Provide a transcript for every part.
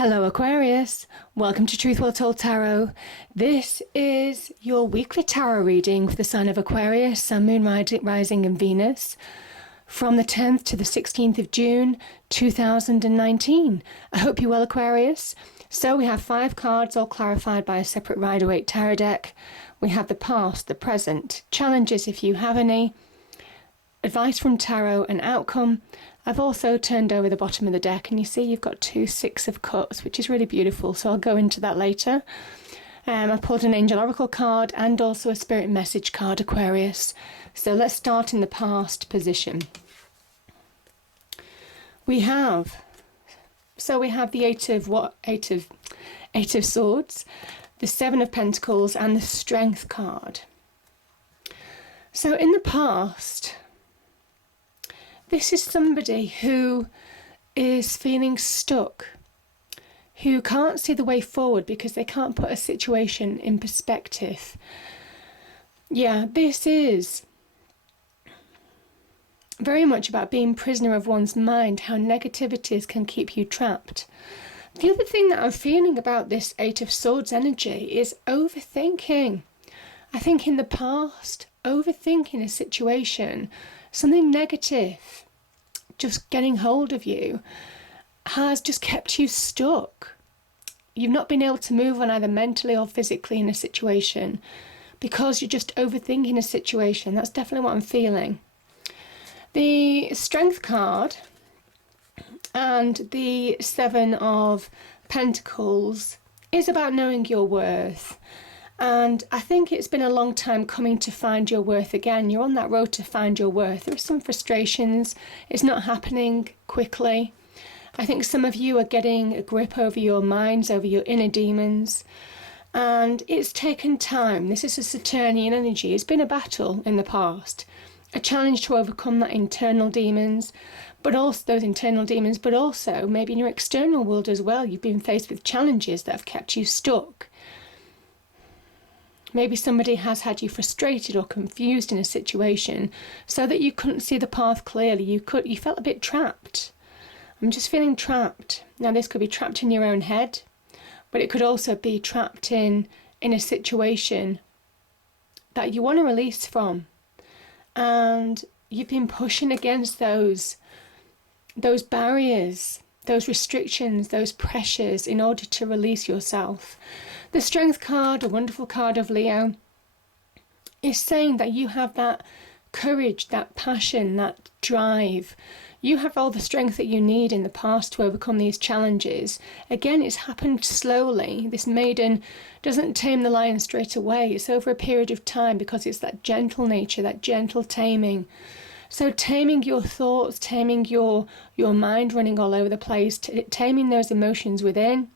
Hello Aquarius, welcome to Truth Well Told Tarot. This is your weekly tarot reading for the sign of Aquarius, Sun, Moon, Rising and Venus from the 10th to the 16th of June 2019. I hope you're well, Aquarius. So we have 5 cards all clarified by a separate Rider-Waite tarot deck. We have the past, the present, challenges if you have any, advice from tarot and outcome. I've also turned over the bottom of the deck and you see you've got 2 6 of cups, which is really beautiful, so I'll go into that later. I pulled an Angel Oracle card and also a Spirit Message card, Aquarius. So let's start in the past position. We have the Eight of Swords, the 7 of Pentacles and the Strength card. So in the past, this is somebody who is feeling stuck, who can't see the way forward because they can't put a situation in perspective. Yeah, this is very much about being prisoner of one's mind, how negativities can keep you trapped. The other thing that I'm feeling about this Eight of Swords energy is overthinking. I think in the past, overthinking a situation, something negative just getting hold of you, has just kept you stuck. You've not been able to move on either mentally or physically in a situation because you're just overthinking a situation. That's definitely what I'm feeling. The Strength card and the 7 of Pentacles is about knowing your worth. And I think it's been a long time coming to find your worth again. You're on that road to find your worth. There are some frustrations. It's not happening quickly. I think some of you are getting a grip over your minds, over your inner demons. And it's taken time. This is a Saturnian energy. It's been a battle in the past. A challenge to overcome that internal demons, but also those internal demons, but also maybe in your external world as well. You've been faced with challenges that have kept you stuck. Maybe somebody has had you frustrated or confused in a situation so that you couldn't see the path clearly. You felt a bit trapped. I'm just feeling trapped. Now this could be trapped in your own head, but it could also be trapped in a situation that you want to release from. And you've been pushing against those barriers, those restrictions, those pressures in order to release yourself. The Strength card, a wonderful card of Leo, is saying that you have that courage, that passion, that drive. You have all the strength that you need in the past to overcome these challenges. Again, it's happened slowly. This maiden doesn't tame the lion straight away. It's over a period of time because it's that gentle nature, that gentle taming. So taming your thoughts, taming your mind running all over the place, taming those emotions within.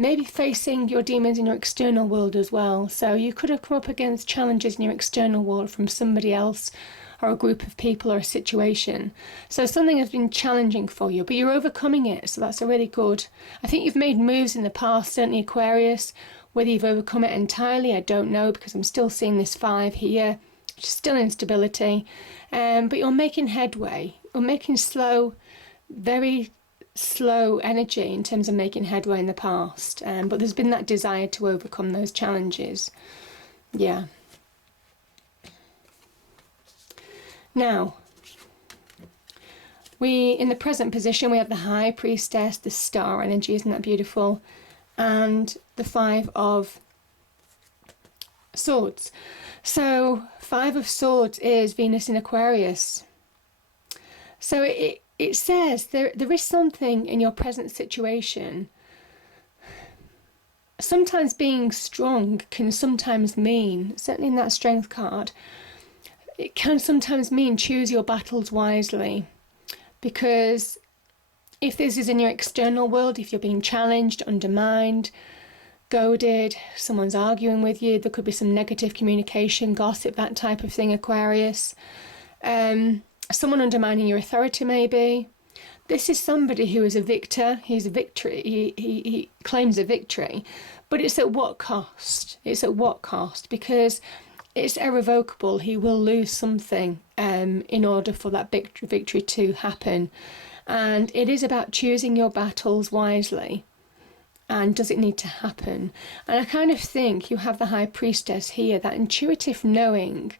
Maybe facing your demons in your external world as well. So you could have come up against challenges in your external world from somebody else or a group of people or a situation. So something has been challenging for you, but you're overcoming it. So that's a really good. I think you've made moves in the past, certainly Aquarius. Whether you've overcome it entirely, I don't know, because I'm still seeing this 5 here, which is still instability. But you're making headway. You're making very slow energy in terms of making headway in the past, but there's been that desire to overcome those challenges. Yeah. Now, in the present position, we have the High Priestess, the Star energy, isn't that beautiful? And the 5 of Swords. So 5 of Swords is Venus in Aquarius. So it says there is something in your present situation. Sometimes being strong can sometimes mean, certainly in that Strength card, it can sometimes mean choose your battles wisely. Because if this is in your external world, if you're being challenged, undermined, goaded, someone's arguing with you, there could be some negative communication, gossip, that type of thing, Aquarius. Someone undermining your authority maybe. This is somebody who is a victor. He's a victory. He claims a victory. But it's at what cost? It's at what cost? Because it's irrevocable. He will lose something in order for that victory to happen. And it is about choosing your battles wisely. And does it need to happen? And I kind of think you have the High Priestess here, that intuitive knowing,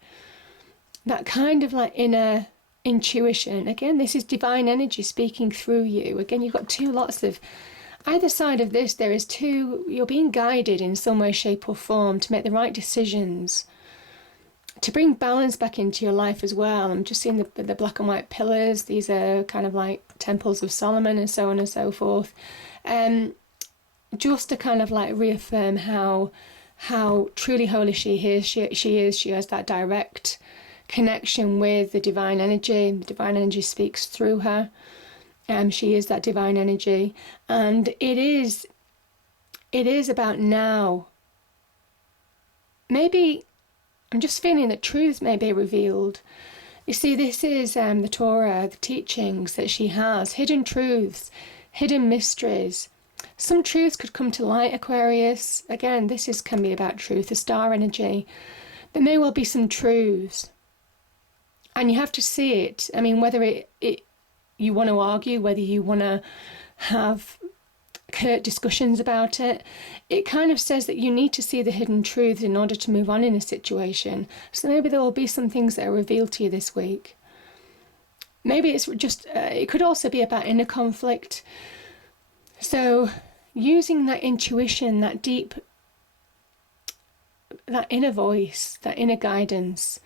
that kind of like inner intuition. Again, this is divine energy speaking through you. Again, you've got two lots of, either side of this, there is two, you're being guided in some way, shape or form to make the right decisions, to bring balance back into your life as well. I'm just seeing the black and white pillars. These are kind of like temples of Solomon and so on and so forth. Just to kind of like reaffirm how truly holy she is. She has that direct connection with the divine energy. The divine energy speaks through her. She is that divine energy. And it is about now. Maybe I'm just feeling that truths may be revealed. You see, this is the Torah, the teachings that she has, hidden truths, hidden mysteries. Some truths could come to light, Aquarius. Again, this can be about truth, the star energy. There may well be some truths. And you have to see it. I mean, whether you want to argue, whether you want to have curt discussions about it, it kind of says that you need to see the hidden truths in order to move on in a situation. So maybe there will be some things that are revealed to you this week. Maybe it's just, it could also be about inner conflict. So using that intuition, that deep, that inner voice, that inner guidance,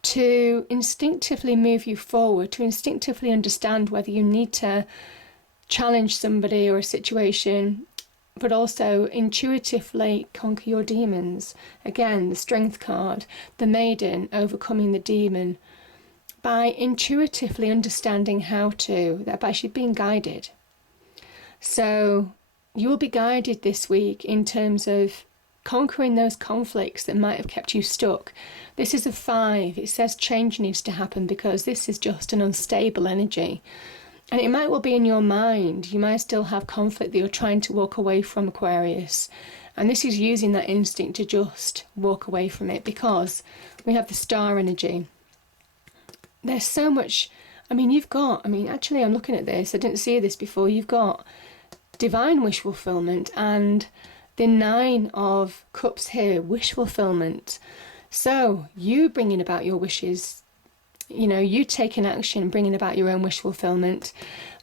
to instinctively move you forward, to instinctively understand whether you need to challenge somebody or a situation, but also intuitively conquer your demons. Again, the Strength card, the Maiden, overcoming the demon, by intuitively understanding how to, thereby she's being guided. So you will be guided this week in terms of conquering those conflicts that might have kept you stuck. This is a 5. It says change needs to happen because this is just an unstable energy. And it might well be in your mind. You might still have conflict that you're trying to walk away from, Aquarius. And this is using that instinct to just walk away from it, because we have the star energy. There's so much, actually I'm looking at this, I didn't see this before. You've got divine wish fulfillment and the 9 of Cups here, wish fulfillment. So you bringing about your wishes, you taking action, bringing about your own wish fulfillment,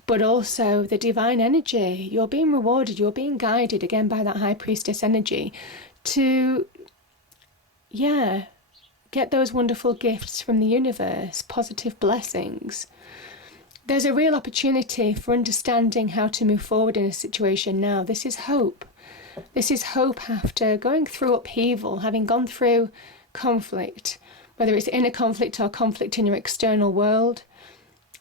but also the divine energy. You're being rewarded, you're being guided again by that High Priestess energy to, get those wonderful gifts from the universe, positive blessings. There's a real opportunity for understanding how to move forward in a situation now. This is hope. This is hope after going through upheaval, having gone through conflict, whether it's inner conflict or conflict in your external world.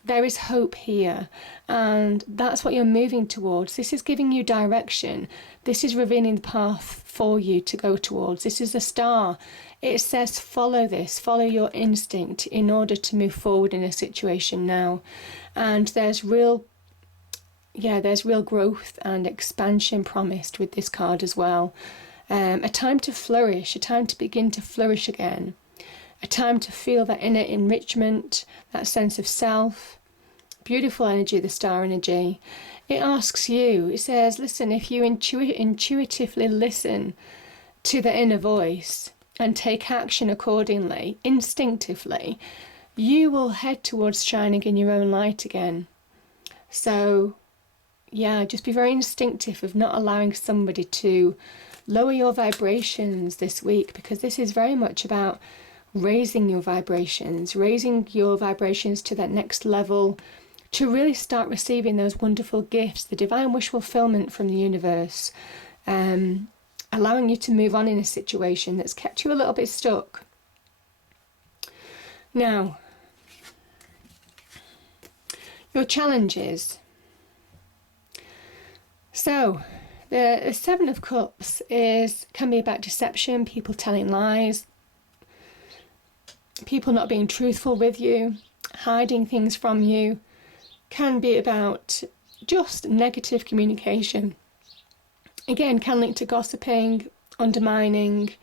There is hope here, and that's what you're moving towards. This is giving you direction. This is revealing the path for you to go towards. This is a star. It says follow this, follow your instinct in order to move forward in a situation now. And there's real growth and expansion promised with this card as well. A time to flourish, a time to begin to flourish again. A time to feel that inner enrichment, that sense of self. Beautiful energy, the star energy. It asks you, it says, listen, if you intuitively listen to the inner voice and take action accordingly, instinctively, you will head towards shining in your own light again. So, just be very instinctive of not allowing somebody to lower your vibrations this week, because this is very much about raising your vibrations to that next level, to really start receiving those wonderful gifts, the divine wish fulfillment from the universe, allowing you to move on in a situation that's kept you a little bit stuck. Now, your challenges. So, the 7 of Cups can be about deception, people telling lies, people not being truthful with you, hiding things from you. Can be about just negative communication. Again, can link to gossiping, undermining,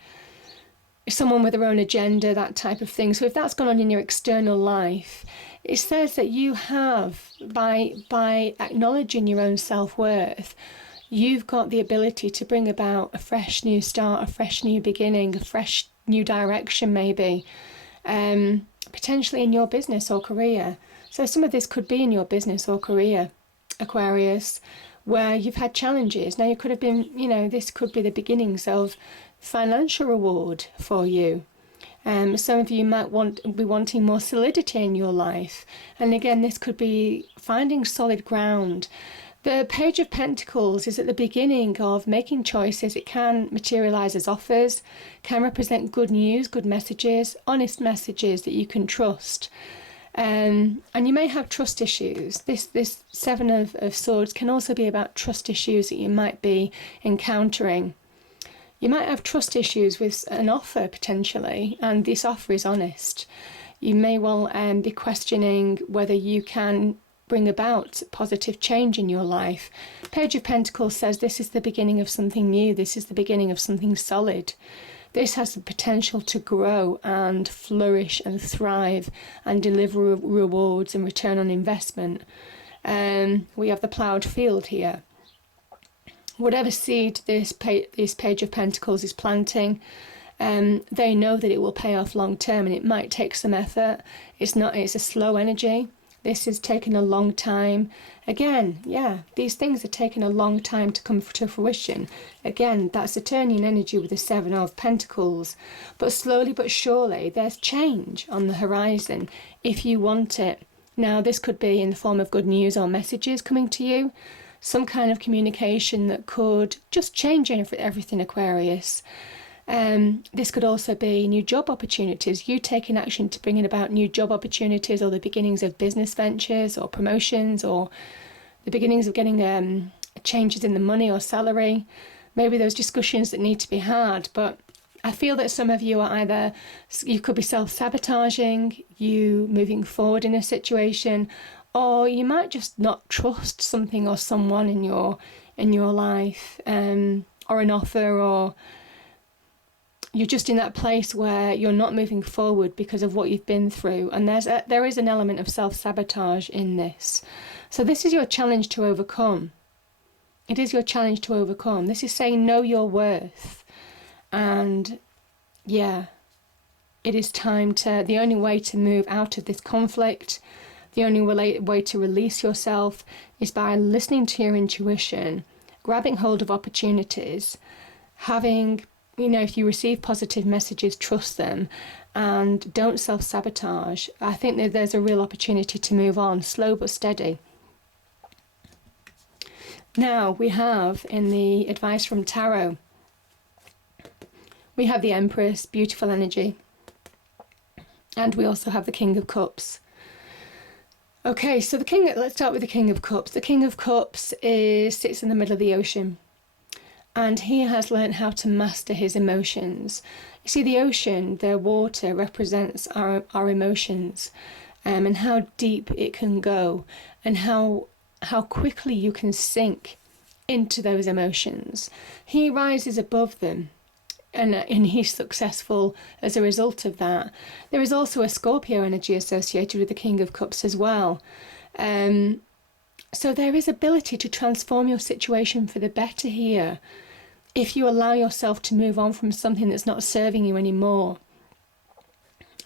someone with their own agenda, that type of thing. So if that's gone on in your external life, it says that you have, by acknowledging your own self-worth, you've got the ability to bring about a fresh new start, a fresh new beginning, a fresh new direction maybe, potentially in your business or career. So some of this could be in your business or career, Aquarius, where you've had challenges. Now you could have been, this could be the beginnings of financial reward for you. Some of you might be wanting more solidity in your life. And again, this could be finding solid ground. The Page of Pentacles is at the beginning of making choices. It can materialize as offers, can represent good news, good messages, honest messages that you can trust. And you may have trust issues. This Seven of Swords can also be about trust issues that you might be encountering. You might have trust issues with an offer potentially, and this offer is honest. You may well be questioning whether you can bring about positive change in your life. Page of Pentacles says this is the beginning of something new. This is the beginning of something solid. This has the potential to grow and flourish and thrive and deliver rewards and return on investment. We have the ploughed field here. Whatever seed this Page of Pentacles is planting, they know that it will pay off long term, and it might take some effort. It's a slow energy. This is taking a long time. Again, these things are taking a long time to come to fruition. Again, that's Saturnian energy with the Seven of Pentacles. But slowly but surely, there's change on the horizon if you want it. Now, this could be in the form of good news or messages coming to you. Some kind of communication that could just change everything, Aquarius. This could also be new job opportunities, you taking action to bring about new job opportunities, or the beginnings of business ventures or promotions, or the beginnings of getting changes in the money or salary. Maybe those discussions that need to be had. But I feel that some of you are either, you could be self-sabotaging, you moving forward in a situation, or you might just not trust something or someone in your life, or an offer, or you're just in that place where you're not moving forward because of what you've been through. And there is an element of self-sabotage in this. So this is your challenge to overcome. It is your challenge to overcome. This is saying know your worth. And it is time the only way to move out of this conflict, the only way to release yourself is by listening to your intuition, grabbing hold of opportunities, having, if you receive positive messages, trust them, and don't self-sabotage. I think that there's a real opportunity to move on, slow but steady. Now we have, in the advice from Tarot, we have the Empress, beautiful energy, and we also have the King of Cups. Okay, so let's start with the King of Cups. The King of Cups sits in the middle of the ocean, and he has learned how to master his emotions. You see, the ocean, the water, represents our emotions, and how deep it can go, and how quickly you can sink into those emotions. He rises above them, and he's successful as a result of that. There is also a Scorpio energy associated with the King of Cups as well. So there is ability to transform your situation for the better here if you allow yourself to move on from something that's not serving you anymore.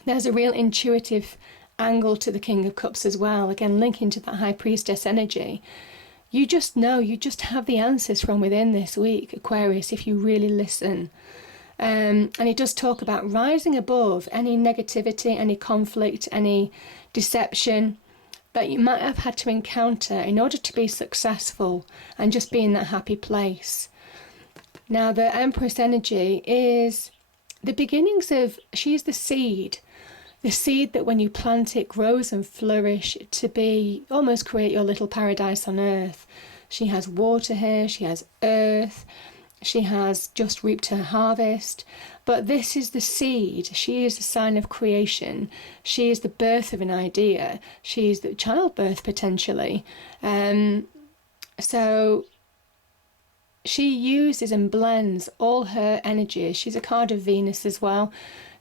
There's a real intuitive angle to the King of Cups as well, again linking to that High Priestess energy. You just know, you just have the answers from within this week, Aquarius, if you really listen. And it does talk about rising above any negativity, any conflict, any deception that you might have had to encounter in order to be successful and just be in that happy place. Now, the Empress energy is the beginnings of, she's the seed that when you plant it grows and flourish to be, almost create your little paradise on earth. She has water here, she has earth, she has just reaped her harvest, but this is the seed. She is the sign of creation. She is the birth of an idea. She is the childbirth potentially. So she uses and blends all her energies. She's a card of Venus as well,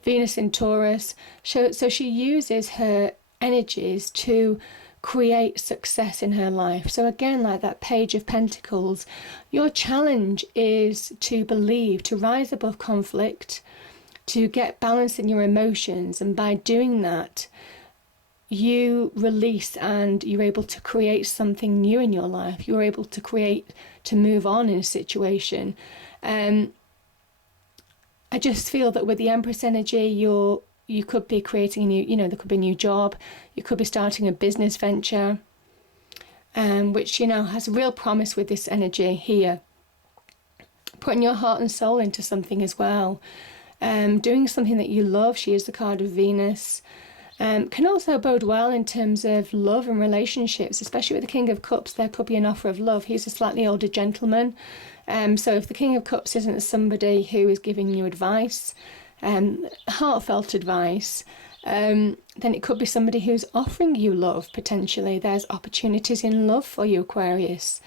Venus in Taurus. So she uses her energies to create success in her life. So again, like that Page of Pentacles, your challenge is to believe, to rise above conflict, to get balance in your emotions, and by doing that, you release and you're able to create something new in your life. You're able to create, to move on in a situation. I just feel that with the Empress energy, you could be creating a new, there could be a new job. You could be starting a business venture, which, has real promise with this energy here. Putting your heart and soul into something as well. Doing something that you love. She is the card of Venus. Can also bode well in terms of love and relationships, especially with the King of Cups. There could be an offer of love. He's a slightly older gentleman. So if the King of Cups isn't somebody who is giving you advice, heartfelt advice, then it could be somebody who's offering you love, potentially. There's opportunities in love for you, Aquarius.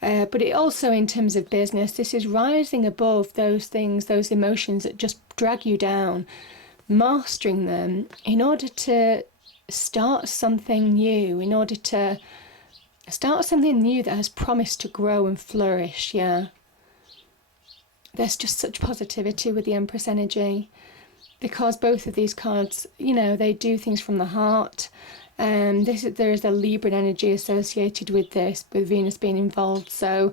But it also, in terms of business, this is rising above those things, those emotions that just drag you down, mastering them in order to start something new, that has promised to grow and flourish. There's just such positivity with the Empress energy, because both of these cards, they do things from the heart. There is a Libra energy associated with this, with Venus being involved. So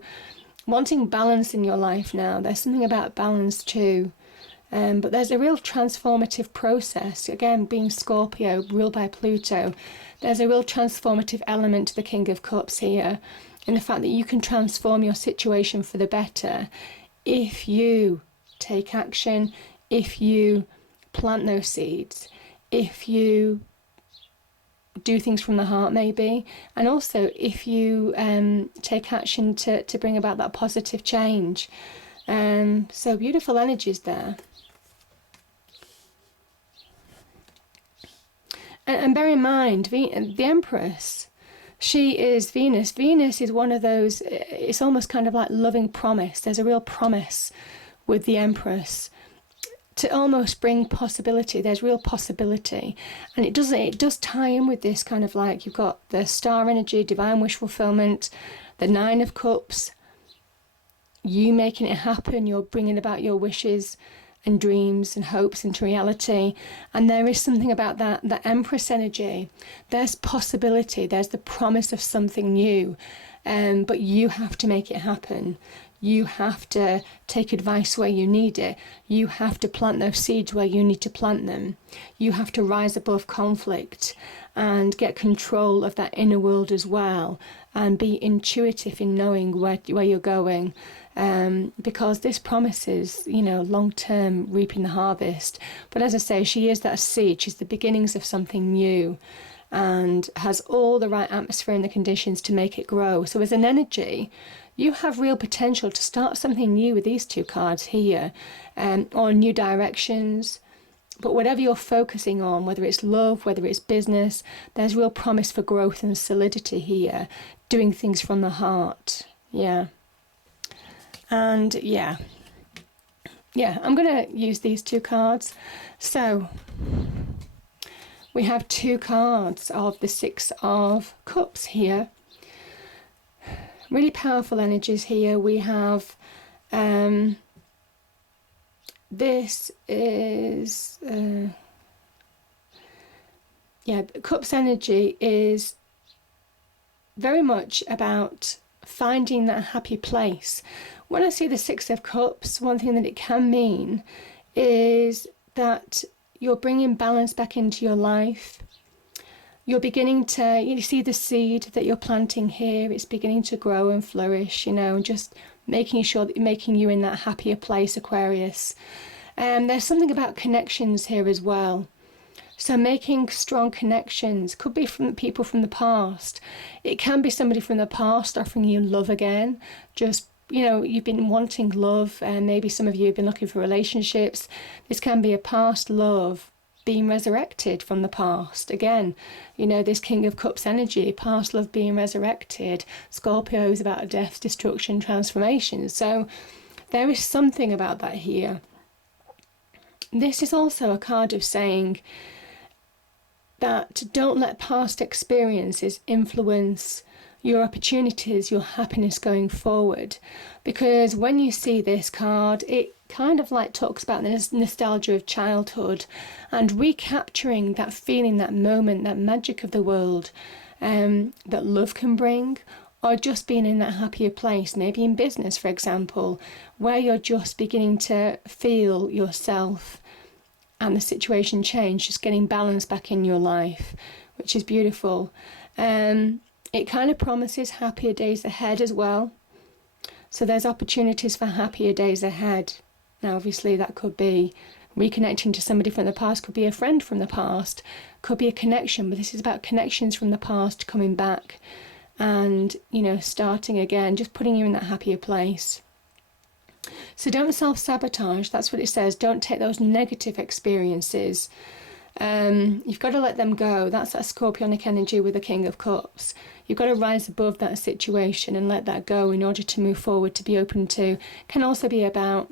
wanting balance in your life now, there's something about balance too. But there's a real transformative process. Again, being Scorpio, ruled by Pluto, there's a real transformative element to the King of Cups here, in the fact that you can transform your situation for the better if you take action, if you plant those seeds, if you do things from the heart maybe, and also if you take action to bring about that positive change. So beautiful energies there. And bear in mind, the Empress, she is Venus. Venus is one of those, it's almost kind of like loving promise. There's a real promise with the Empress to almost bring possibility. There's real possibility. And it does tie in with this kind of like, you've got the star energy, divine wish fulfillment, the Nine of Cups, you making it happen, you're bringing about your wishes and dreams and hopes into reality. And there is something about that Empress energy. There's possibility, there's the promise of something new, but you have to make it happen. You have to take advice where you need it. You have to plant those seeds where you need to plant them. You have to rise above conflict and get control of that inner world as well, and be intuitive in knowing where you're going. Because this promises, long-term reaping the harvest. But as I say, she is that seed. She's the beginnings of something new, and has all the right atmosphere and the conditions to make it grow. So as an energy, you have real potential to start something new with these two cards here, or new directions. But whatever you're focusing on, whether it's love, whether it's business, there's real promise for growth and solidity here, doing things from the heart. And I'm going to use these two cards. So we have two cards of the Six of Cups here. Really powerful energies here. We have this is Cups energy is very much about finding that happy place. When I see the Six of Cups, one thing that it can mean is that you're bringing balance back into your life. You're beginning to, you see the seed that you're planting here, it's beginning to grow and flourish, and just making sure that you're making you in that happier place, Aquarius. There's something about connections here as well. So making strong connections could be from people from the past. It can be somebody from the past offering you love again. Just, you've been wanting love, and maybe some of you have been looking for relationships. This can be a past love being resurrected from the past. Again, this King of Cups energy, past love being resurrected. Scorpio is about death, destruction, transformation. So there is something about that here. This is also a card of saying that don't let past experiences influence your opportunities, your happiness going forward. Because when you see this card, it kind of like talks about the nostalgia of childhood and recapturing that feeling, that moment, that magic of the world that love can bring, or just being in that happier place, maybe in business, for example, where you're just beginning to feel yourself and the situation change, just getting balance back in your life, which is beautiful. It kind of promises happier days ahead as well. So there's opportunities for happier days ahead. Now, obviously, that could be reconnecting to somebody from the past, could be a friend from the past, could be a connection, but this is about connections from the past coming back and, you know, starting again, just putting you in that happier place. So don't self-sabotage, that's what it says. Don't take those negative experiences. You've got to let them go. That's that scorpionic energy with the King of Cups. You've got to rise above that situation and let that go in order to move forward, to be open to. Can also be about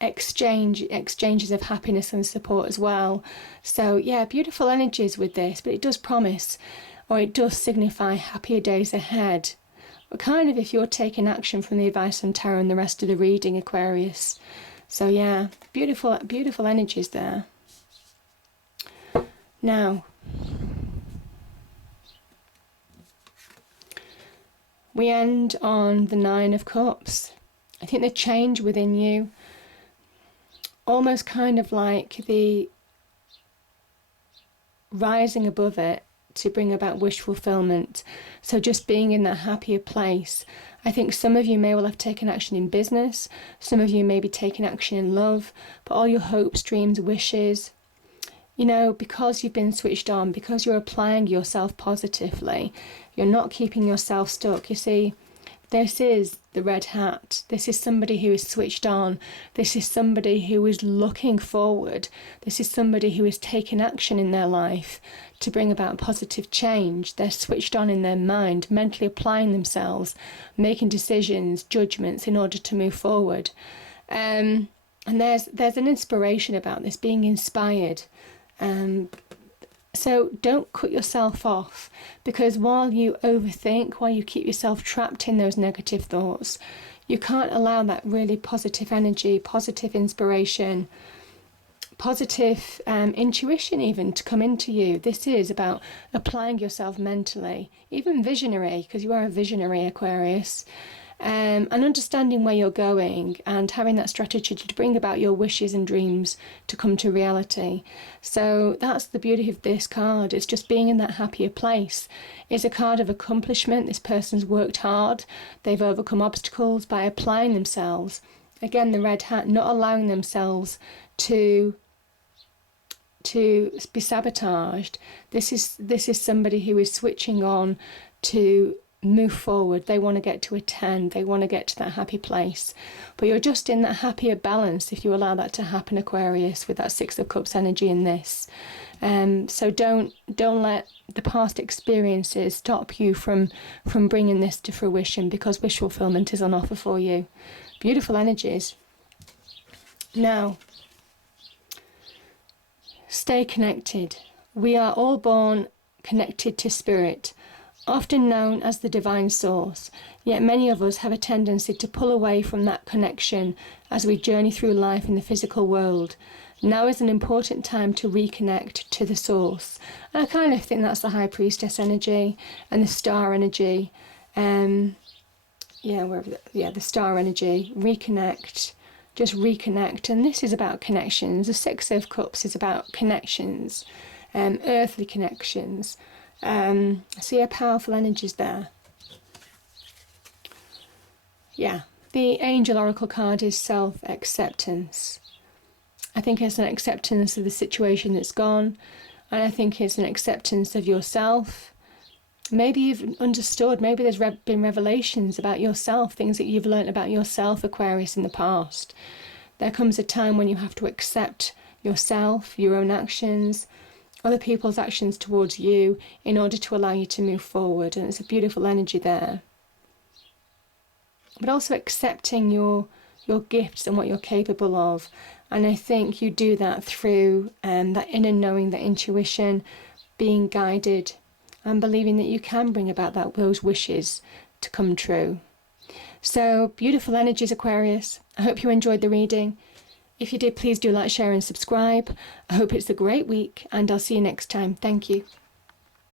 exchanges of happiness and support as well. So yeah, beautiful energies with this, but it does promise, or it does signify happier days ahead. But kind of if you're taking action from the advice on tarot and the rest of the reading, Aquarius. So yeah, beautiful, beautiful energies there. Now, we end on the Nine of Cups. I think the change within you, almost kind of like the rising above it to bring about wish fulfillment. So just being in that happier place. I think some of you may well have taken action in business, some of you may be taking action in love, but all your hopes, dreams, wishes, you know, because you've been switched on, because you're applying yourself positively, you're not keeping yourself stuck. You see, this is the red hat. This is somebody who is switched on. This is somebody who is looking forward. This is somebody who is taking action in their life to bring about positive change. They're switched on in their mind, mentally applying themselves, making decisions, judgments in order to move forward. And there's an inspiration about this, being inspired. So don't cut yourself off, because while you overthink, while you keep yourself trapped in those negative thoughts, you can't allow that really positive energy, positive inspiration, positive intuition even to come into you. This is about applying yourself mentally, even visionary, because you are a visionary, Aquarius, and understanding where you're going and having that strategy to bring about your wishes and dreams to come to reality. So that's the beauty of this card. It's just being in that happier place. It's a card of accomplishment. This person's worked hard. They've overcome obstacles by applying themselves. Again, the red hat, not allowing themselves to be sabotaged. This is somebody who is switching on to move forward. They want to get to a 10. They want to get to that happy place. But you're just in that happier balance if you allow that to happen, Aquarius, with that Six of Cups energy in this. So don't let the past experiences stop you from bringing this to fruition, because wish fulfillment is on offer for you. Beautiful energies. Now, stay connected. We are all born connected to spirit, often known as the divine source, yet many of us have a tendency to pull away from that connection as we journey through life in the physical world. Now is an important time to reconnect to the source. And I kind of think that's the High Priestess energy and the star energy. The star energy. Reconnect. Just reconnect. And this is about connections. The Six of Cups is about connections, earthly connections. So yeah, powerful energies there. Yeah, the Angel Oracle card is self-acceptance. I think it's an acceptance of the situation that's gone, and I think it's an acceptance of yourself. Maybe you've understood, maybe there's been revelations about yourself, things that you've learned about yourself, Aquarius, in the past. There comes a time when you have to accept yourself, your own actions, other people's actions towards you, in order to allow you to move forward. And it's a beautiful energy there. But also accepting your your gifts and what you're capable of. And I think you do that through that inner knowing, that intuition, being guided and believing that you can bring about those wishes to come true. So beautiful energies, Aquarius. I hope you enjoyed the reading. If you did, please do like, share and subscribe. I hope it's a great week and I'll see you next time. Thank you.